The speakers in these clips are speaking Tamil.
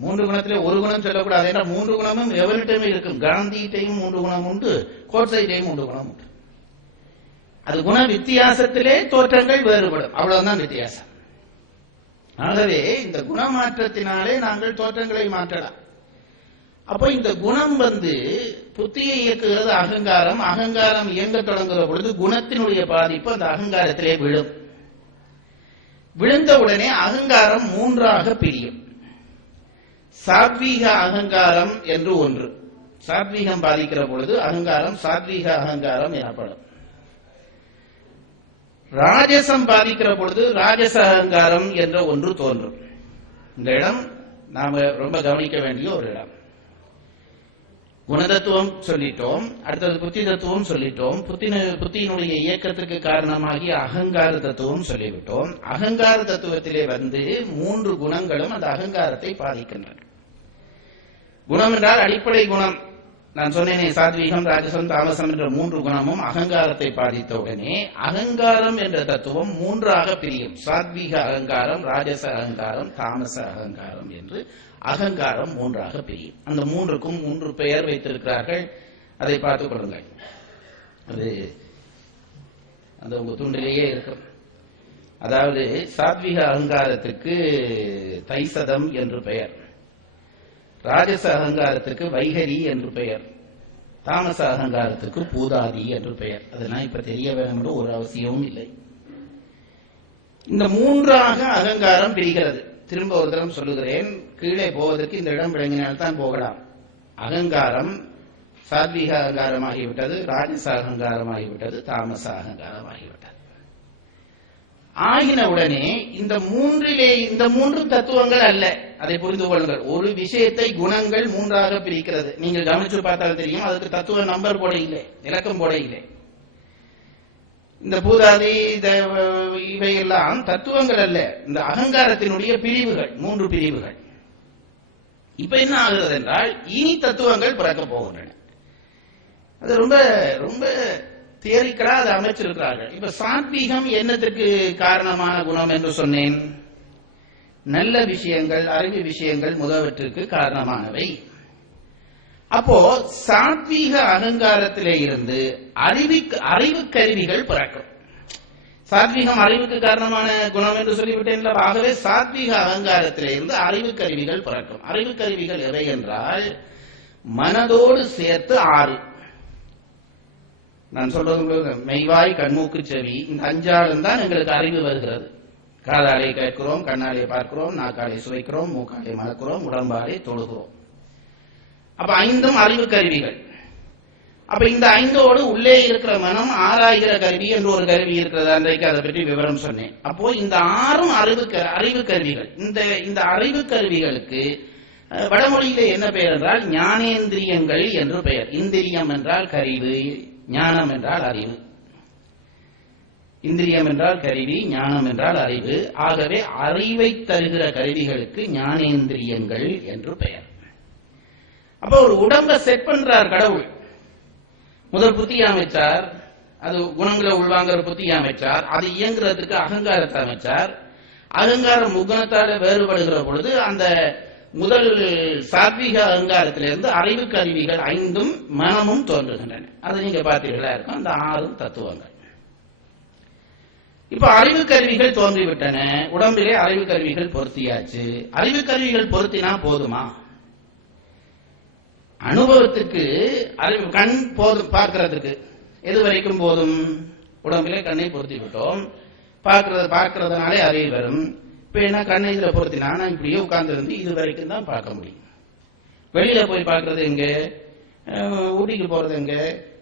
மூன்று குணத்திலே ஒரு குணம் சொல்லக்கூடாது ஏன்னா மூன்று குணமும் எவர்கிட்டயுமே இருக்கும். காந்திகிட்டையும் மூன்று குணம் உண்டு கோட்சைட்டையும் மூன்று குணம் உண்டு. அது குண வித்தியாசத்திலே தோற்றங்கள் வேறுபடும். அவ்வளவுதான் வித்தியாசம். ஆகவே இந்த குணமாற்றத்தினாலே நாங்கள் தோற்றங்களை மாற்றலாம். அப்போ இந்த குணம் வந்து புத்தியை இயக்குகிறது அகங்காரம். அகங்காரம் இயங்க தொடங்குகிற பொழுது குணத்தினுடைய பாதிப்பு அந்த அகங்காரத்திலே விழும். விழுந்த உடனே அகங்காரம் மூன்றாக பிரியும். சாத்வீக அகங்காரம் என்று ஒன்று. சாத்வீகம் பாதிக்கிற பொழுது அகங்காரம் சாத்வீக அகங்காரம் எனப்படும். ராஜசம் பாதிக்கிற பொழுது ராஜச அகங்காரம் என்ற ஒன்று தோன்றும். இந்த இடம் நாம ரொம்ப கவனிக்க வேண்டிய ஒரு இடம். குணதத்துவம் சொல்லிட்டோம் அடுத்தது புத்தி தத்துவம் சொல்லிட்டோம் புத்தின புத்தியினுடைய இயக்கத்திற்கு காரணமாகி அகங்கார தத்துவம் சொல்லிவிட்டோம். அகங்கார தத்துவத்திலே வந்து மூன்று குணங்களும் அந்த அகங்காரத்தை பாதிக்கின்றன. குணம் என்றால் அடிப்படை குணம். நான் சொன்னேனே சாத்வீகம் ராஜசம் தாமசம் என்ற மூன்று குணமும் அகங்காரத்தை பாதித்தவுடனே அகங்காரம் என்ற தத்துவம் மூன்றாக பிரியும். சாத்வீக அகங்காரம் ராஜச அகங்காரம் தாமச அகங்காரம் என்று அகங்காரம் மூன்றாக பிரியும். அந்த மூன்றுக்கும் மூன்று பெயர் வைத்திருக்கிறார்கள். அதை பார்த்துக் கொள்ளுங்கள். அது அந்த உங்க தூண்டிலேயே இருக்கும். அதாவது சாத்விக அகங்காரத்துக்கு தைசதம் என்று பெயர். ராஜச அகங்காரத்துக்கு வைகரி என்று பெயர். தாமச அகங்காரத்துக்கு பூதாதி என்று பெயர். அதெல்லாம் இப்ப தெரிய வேண்டும் ஒரு அவசியமும் இல்லை. இந்த மூன்றாக அகங்காரம் பிரிகிறது. திரும்ப ஒரு தரம் சொல்லுகிறேன். கீழே போவதற்கு இந்த இடம் விளங்கினால்தான் போகலாம். அகங்காரம் சாத்வீக அகங்காரமாகிவிட்டது ராஜச அகங்காரமாகிவிட்டது தாமச அகங்காரமாகிவிட்டது. ஆகின உடனே இந்த மூன்றிலே இந்த மூன்று தத்துவங்கள் அல்ல. அதை புரிந்து கொள்ளுங்கள். ஒரு விஷயத்தை குணங்கள் மூன்றாக பிரிக்கிறது. நீங்கள் கவனிச்சு பார்த்தால் தெரியும் அதுக்கு தத்துவ நம்பர் போட இல்லை இலக்கம் போட இல்லை. இந்த பூதாதி தேவ- இவையெல்லாம் தத்துவங்கள் அல்ல. இந்த அகங்காரத்தினுடைய பிரிவுகள் மூன்று பிரிவுகள். இப்ப என்ன ஆகுது என்றால் இனி தத்துவங்கள் பிறக்க போகின்றன. அது ரொம்ப ரொம்ப தியரிக்கலா அதை அமைச்சிருக்கிறார்கள். இப்ப சாத்வீகம் என்னத்திற்கு காரணமான குணம் என்று சொன்னேன். நல்ல விஷயங்கள் அறிவு விஷயங்கள் முதலவற்றிற்கு காரணமானவை. அப்போ சாத்வீக அகங்காரத்திலே இருந்து அறிவி அறிவு கருவிகள் பிறக்கும். சாத்வீகம் அறிவுக்கு காரணமான குணம் என்று சொல்லிவிட்டேன். ஆகவே சாத்வீக அகங்காரத்திலே இருந்து அறிவு கருவிகள் பிறக்கும். அறிவு கருவிகள் எவை என்றால் மனதோடு சேர்த்து ஆறு. நான் சொல்றது உங்களுக்கு மெய்வாய் கண்மூக்கு செவி இந்த அஞ்சாலும் தான் எங்களுக்கு அறிவு வருகிறது. காதாலே கேட்கிறோம் கண்ணாலே பார்க்கிறோம் நாக்காலே சுவைக்கிறோம் மூக்காலே மறக்கிறோம் உடம்பாலே தொழுகிறோம். அப்ப ஐந்தும் அறிவு கருவிகள். அப்ப இந்த ஐந்தோடு உள்ளே இருக்கிற மனம் ஆராய்கிற கருவி என்று ஒரு கருவி இருக்கிறது அன்றைக்கு அதை பற்றி விவரம் சொன்னேன். அப்போ இந்த ஆறும் அறிவு க- அறிவு கருவிகள். இந்த இந்த அறிவு கருவிகளுக்கு வடமொழியில என்ன பெயர் என்றால் ஞானேந்திரியங்கள் என்று பெயர். இந்திரியம் என்றால் கருவி. ஞானம் என்றால் அறிவு. இந்திரியம் என்றால் கருவி ஞானம் என்றால் அறிவு. ஆகவே அறிவை தருகிற கருவிகளுக்கு ஞானேந்திரியங்கள் என்று பெயர். அப்ப ஒரு உடம்ப செட் பண்றார் கடவுள். முதல் புத்தி அமைச்சார். அது குணங்களை உள்வாங்கிற புத்தி அமைச்சார். அது இயங்குறதுக்கு அகங்காரத்தை அமைச்சார். அகங்காரம் முகுணத்தால வேறுபடுகிற பொழுது அந்த முதல் சாத்விக அகங்காரத்திலிருந்து அறிவு கருவிகள் ஐந்தும் மனமும் தோன்றுகின்றன. அது நீங்க பார்த்தீர்களா? இருக்கும். அந்த ஆறும் தத்துவங்கள். இப்ப அறிவு கருவிகள் தோன்றிவிட்டன. உடம்பிலே அறிவு கருவிகள் பொருத்தியாச்சு. அறிவு கருவிகள் பொருத்தினா போதுமா? அனுபவத்துக்கு அறிவு கண் போதும் பார்க்கறதுக்கு எது வரைக்கும் போதும்? உடம்பிலே கண்ணை பொருத்தி விட்டோம் பார்க்கறது பார்க்கறதுனாலே அறிவு வரும். இப்ப என்ன கண்ணை இதுல நானா இப்படியே உட்கார்ந்து இருந்து இது வரைக்கும் தான் பார்க்க முடியும். வெளியில போய் பார்க்கறது எங்க? அஹ், ஊட்டிக்கு போறது எங்க?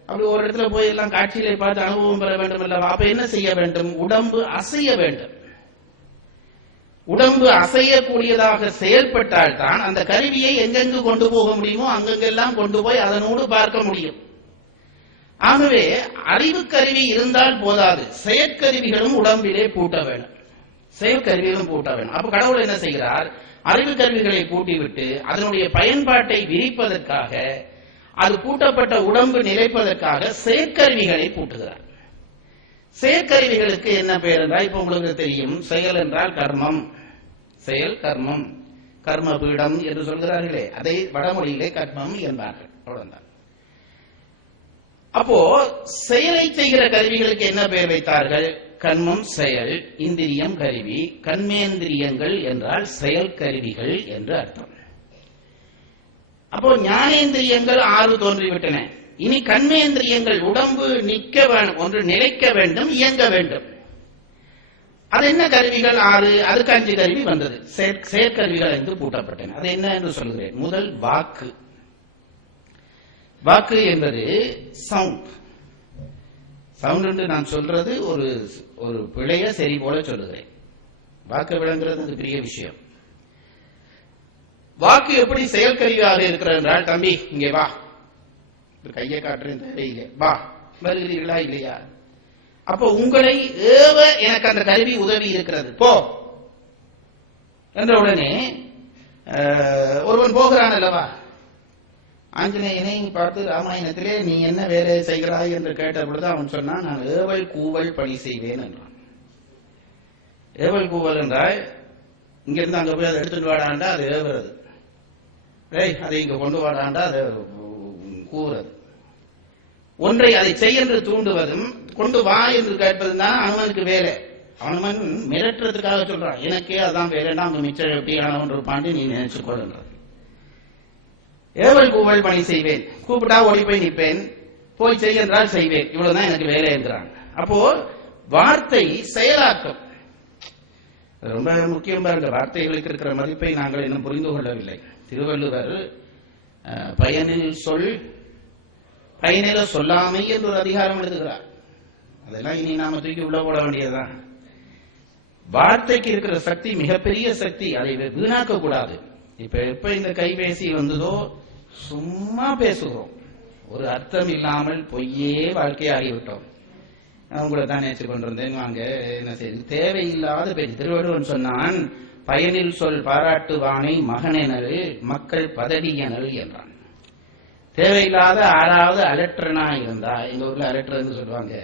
அப்படி ஒரு இடத்துல போய் எல்லாம் காட்சியிலே பார்த்து அனுபவம் பெற வேண்டும் அல்லவா? அப்ப என்ன செய்ய வேண்டும்? உடம்பு அசைய வேண்டும். உடம்பு அசையக்கூடியதாக செயல்பட்டால் தான் அந்த கருவியை எங்கெங்கு கொண்டு போக முடியுமோ அங்கெங்கெல்லாம் கொண்டு போய் அதனோடு பார்க்க முடியும். ஆகவே அறிவு கருவி இருந்தால் போதாது. செயற்கருவிகளும் உடம்பிலே பூட்ட வேண்டும் செயற்கருவிகளும் பூட்ட வேண்டும். அப்ப கடவுள் என்ன செய்கிறார்? அறிவு கருவிகளை பூட்டிவிட்டு அதனுடைய பயன்பாட்டை விரிப்பதற்காக அது பூட்டப்பட்ட உடம்பு நிலைப்பதற்காக செயற்கருவிகளை பூட்டுகிறார். செயற்கருவிகளுக்கு என்ன பெயர் என்றால் இப்ப உங்களுக்கு தெரியும் செயல் என்றால் கர்மம். செயல் கர்மம். கர்ம பீடம் என்று சொல்கிறார்களே அதை வடமொழியிலே கர்மம் என்பார்கள். அவ்வளவுதான். அப்போ செயலை செய்கிற கருவிகளுக்கு என்ன பெயர் வைத்தார்கள்? கண்மம் செயல் இந்திரியம் கருவி கண்மேந்திரியங்கள் என்றால் செயல் கருவிகள் என்று அர்த்தம். அப்போ ஞானேந்திரியங்கள் ஆறு தோன்றிவிட்டன. இனி கண்மேந்திரியங்கள் உடம்பு நிற்க வேண்டும் ஒன்று நிலைக்க வேண்டும் இயங்க வேண்டும். அது என்ன கருவிகள் ஆறு? அதுக்கு அஞ்சு கருவி வந்தது. செயற்கருவிகள் என்று பூட்டப்பட்டன. அது என்ன என்று சொல்கிறேன். முதல் வாக்கு. வாக்கு என்பது சவுண்ட் சவுண்ட் என்று நான் சொல்றது ஒரு ஒரு பிழைய சரி போல சொல்லுகிறேன். வாக்கு விளங்குறது அது பெரிய விஷயம். வாக்கு எப்படி செயற்கருவியாக இருக்கிறது என்றால் தம்பி இங்கே வா. கையை காட்டுறேன் தேவையில்லை. வா. வருகிறீர்களா இல்லையா? அப்போ உங்களை ஏவ எனக்கு அந்த கருவி உதவி இருக்கிறது. போ. என்ற உடனே ஒருவன் போகிறான் அல்லவா? ஆஞ்சநேயனை பார்த்து ராமாயணத்திலே நீ என்ன வேலை செய்கிறாய் என்று கேட்ட பொழுது அவன் சொன்னான் நான் ஏவல் கூவல் பணி செய்வேன் என்றான். ஏவல் கூவல் என்றால் இங்கிருந்து அங்க போய் அதை எடுத்துட்டு வாடாண்டா அது ஏவுறது. டேய் அதை இங்க கொண்டு வாடாண்டா அது கூவுறது. ஒன்றை அதை செய் என்று தூண்டுவதும் கொண்டு வா என்று கேட்பதும் தான் அனுமனுக்கு வேலை. அனுமன் மிரட்டுறதுக்காக சொல்றான் எனக்கே அதான் வேலைன்னா அங்க மிச்சம் எப்படியானவன் இருப்பான்னு நீ நினைச்சு கொள்ளுன்றது ஏவல் கூவல் பணி செய்வேன். கூப்பிட்டா ஓடி போய் நிற்பேன். போய் செய்ய என்றால் செய்வேன். இவ்வளவுதான் எனக்கு வேலை என்கிறாங்க அப்போ வார்த்தை செயலாக்கம். ரொம்ப முக்கியம் பாருங்க. வார்த்தைகளுக்கு இருக்கிற மதிப்பை நாங்கள் இன்னும் புரிந்து கொள்ளவில்லை. திருவள்ளுவர் பயனில் சொல் பயனில சொல்லாமை என்று ஒரு அதிகாரம் எழுதுகிறார். அதெல்லாம் இனி நாம தூக்கி உள்ள போட வேண்டியதுதான். வார்த்தைக்கு இருக்கிற சக்தி மிகப்பெரிய சக்தி. அதை வீணாக்க கூடாது இப்ப எப்ப இந்த கைபேசி வந்ததோ சும்மா பேசுகிறோம். ஒரு அர்த்தம் இல்லாமல் பொய்யே வாழ்க்கையை ஆகிவிட்டோம். உங்களை தான் நினைச்சு கொண்டிருந்தேன். வாங்க என்ன செய்யுது தேவையில்லாத பேச்சு. திருவள்ளுவன் சொன்னான் பயனில் சொல் பாராட்டுவானை மகனெனல் மக்கள் பதவியனல் என்றான். தேவையில்லாத ஆறாவது அலற்றனா இருந்தா எங்க ஊர்ல அலற்றன்னு சொல்லுவாங்க.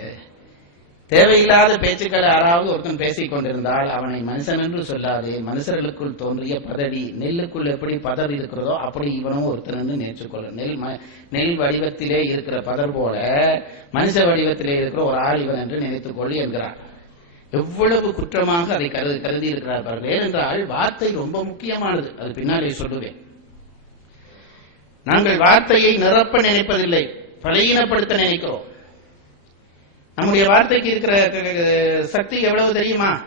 தேவையில்லாத பேச்சுக்கள் யாராவது ஒருத்தன் பேசிக் கொண்டிருந்தால் அவனை மனுஷன் என்று சொல்லாதே. மனுஷர்களுக்குள் தோன்றிய பதடி நெல்லுக்குள் எப்படி பதர் இருக்கிறதோ அப்படி இவனும் ஒருத்தன் என்று நினைச்சுக்கொள்ள நெல் ம- நெல் வடிவத்திலே இருக்கிற பதர் போல மனுஷ வடிவத்திலே இருக்கிற ஒரு ஆள் இவன் என்று நினைத்துக் கொள் என்கிறார். எவ்வளவு குற்றமாக அதை கருதி கருதி இருக்கிறார் பாருங்கள். ஏனென்றால் வார்த்தை ரொம்ப முக்கியமானது. அது பின்னாலே சொல்லுவேன். நாங்கள் வார்த்தையை நிரப்ப நினைப்பதில்லை. பலகீனப்படுத்த நினைக்கிறோம். நம்முடைய வார்த்தைக்கு இருக்கிற சக்தி எவ்வளவு தெரியுமா?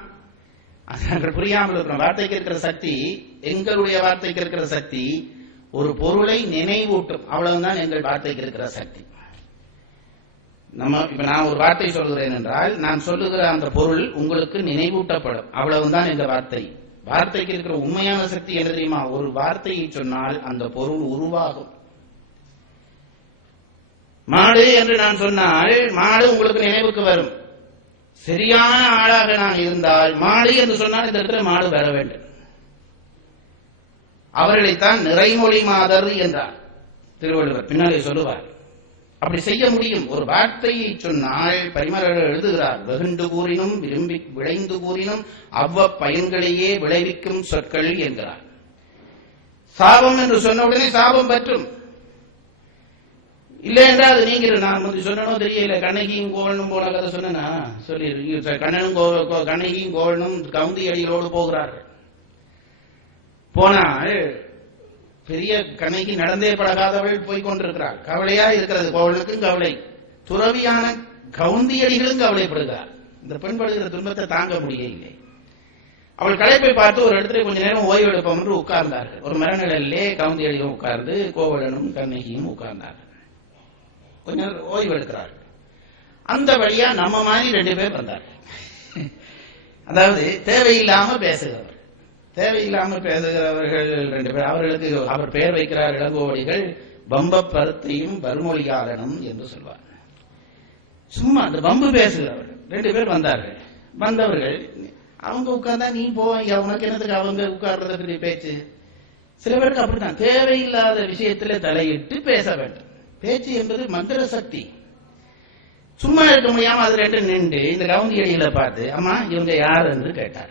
நாங்கள் புரியாமல் இருக்கிறோம் வார்த்தைக்கு இருக்கிற சக்தி எங்களுடைய வார்த்தைக்கு இருக்கிற சக்தி ஒரு பொருளை நினைவூட்டும். அவ்வளவுதான் எங்கள் வார்த்தைக்கு இருக்கிற சக்தி. நம்ம இப்ப நான் ஒரு வார்த்தை சொல்கிறேன் என்றால் நான் சொல்லுகிற அந்த பொருள் உங்களுக்கு நினைவூட்டப்படும். அவ்வளவுதான் எங்க வார்த்தை. வார்த்தைக்கு இருக்கிற உண்மையான சக்தி என்ன தெரியுமா? ஒரு வார்த்தையை சொன்னால் அந்த பொருள் உருவாகும். மாடு என்று நான் சொன்னால் மாடு உங்களுக்கு நினைவுக்கு வரும். சரியான ஆளாக நான் இருந்தால் மாடு என்று சொன்னால் இந்த இடத்துல மாடு வர வேண்டும். அவர்களைத்தான் நிறைமொழி மாதர் என்றார். திருவள்ளுவர் பின்னாலே சொல்லுவார். அப்படி செய்ய முடியும். ஒரு வார்த்தையை சொன்னால் பரிமரர்கள் எழுதுகிறார். வெகுண்டு கூறினும் விரும்பி விளைந்து கூறினும் அவ்வ பயன்களையே விளைவிக்கும் சொற்கள் என்கிறார். சாபம் என்று சொன்ன உடனே சாபம் பற்றும். இல்ல என்றால் நீங்க நான் வந்து சொன்னனோ தெரியல. கண்ணகியும் கோவலனும் போன கதை சொன்னா சொல்லி கண்ணனும் கோ- கோ- கண்ணகியும் கோவலனும் கவுந்தி அடிகளோடு போகிறார்கள். போனால் பெரிய கண்ணகி நடந்தே பழகாதவள் போய் கொண்டிருக்கிறாள். கவலையா இருக்கிறது. கோவலனுக்கும் கவலை. துறவியான கவுந்தியடிகளும் கவலைப்படுகிறார். இந்த பெண் படுகிற துன்பத்தை தாங்க முடியவில்லை. அவள் களைப்பை பார்த்து ஒரு இடத்துல கொஞ்ச நேரம் ஓய்வு எடுப்போம் என்று உட்கார்ந்தார்கள். ஒரு மரநிழல்லே கவுந்தி அடிகளும் உட்கார்ந்து கோவலனும் கண்ணகியும் உட்கார்ந்தார்கள். கொஞ்ச நேரம் ஓய்வு எடுக்கிறார்கள் அந்த வழியா நம்ம மாதிரி ரெண்டு பேர் வந்தார்கள் அதாவது தேவையில்லாம பேசுகிறவர். தேவையில்லாம பேசுகிறவர்கள் ரெண்டு பேர். அவர்களுக்கு அவர் பெயர் வைக்கிறார் இளங்கோவடிகள் பம்ப பருத்தையும் வறுமொழியாளனும் என்று சொல்வார். சும்மா அந்த பம்பு பேசுகிறவர்கள் ரெண்டு பேர் வந்தார்கள். வந்தவர்கள் அவங்க உட்கார்ந்தா நீ போ உனக்கு என்னத்துக்கு அவங்க உட்கார்றதுக்கு பேச்சு? சில பேருக்கு அப்படித்தான். தேவையில்லாத விஷயத்துல தலையிட்டு பேச வேண்டும். பேச்சு என்பது மந்திர சக்தி. சும்மா இருக்க முடியாம அது நின்று இந்த கவுந்தி அடிகளை பார்த்து அம்மா இவங்க யார்? என்று கேட்டார்.